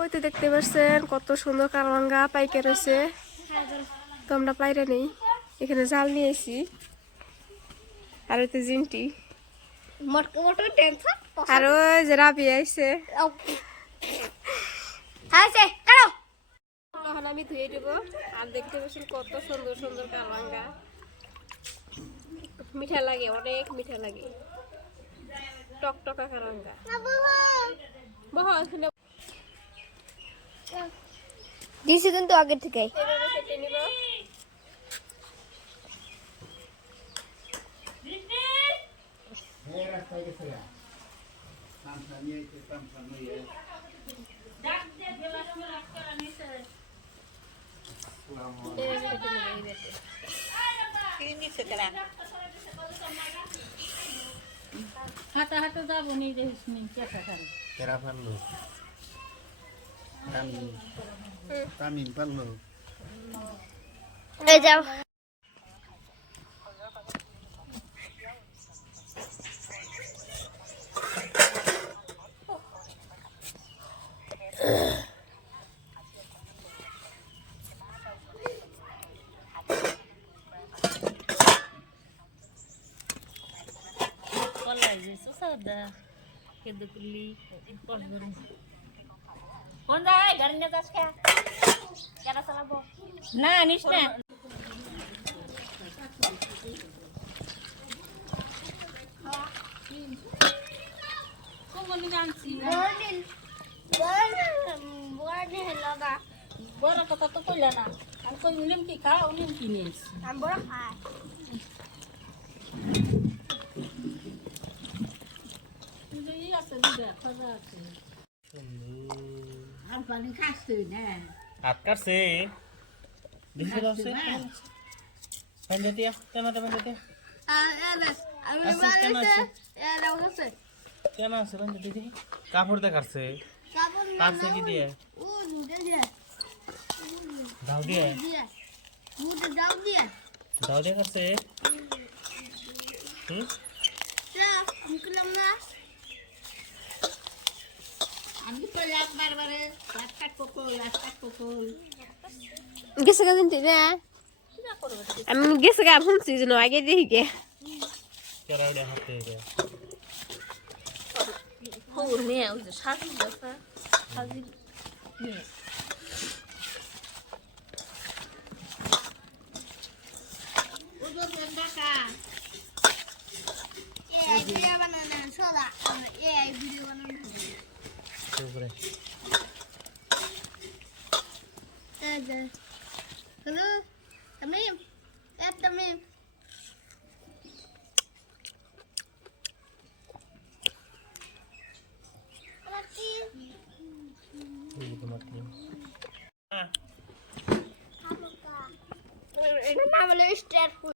ওই তো দেখতে পাচ্ছেন কত সুন্দর কারবাঙ্গা পাইকে রয়েছে। তো আমরা পাইরে নেই, এখানে জাল নিয়ে এসি। আর ওই তো জিনটি আর ওই যে রাবি আইছে। এখন আমি ধুয়ে দেবো। আর দেখতে পাচ্ছেন কত সুন্দর সুন্দর কারবাঙ্গা, মিঠা লাগে, অনেক মিঠা লাগে, টকটকা কারবাঙ্গা। দিছি কিন্তু আগে থেকে হাঁটা হাঁটা যাবো নি দেখিস নি কেরা পারলো তামিন পারলো এই যাও না নিস না বড় কথা তো কইলা না, আমি কই নিমকি খাও, নিমকি নিস বড় খাই আছে দিদা খাজা আছে আর পানি খাচ্ছে না হাত কাটছে দিছে দাওছে পাঞ্জাতিয়া কেনাটা পাঞ্জাতিয়া কেন আছে পাঞ্জাতি দেখি কাপড় দেখাচ্ছে কাটছে কি দিয়ে দাও দিয়ে দাও দিয়ে কাটছে আমি তো একবার বারে লাটকাট পকল গেছে গা জিনটি না, আমি গেছে গা শুনছি যেন আগে দেখি গে কেরাড়ে হাতে রে হৌর নিয়ে ওই যে সাজি গেছে সাজি নিয়ে ওদের বেন্ডাকা এই ভিডিও বানানো সোলা এই ভিডিও বানানো উপরে হ্যালো তামিম তামিম এটা নাম হলো স্টার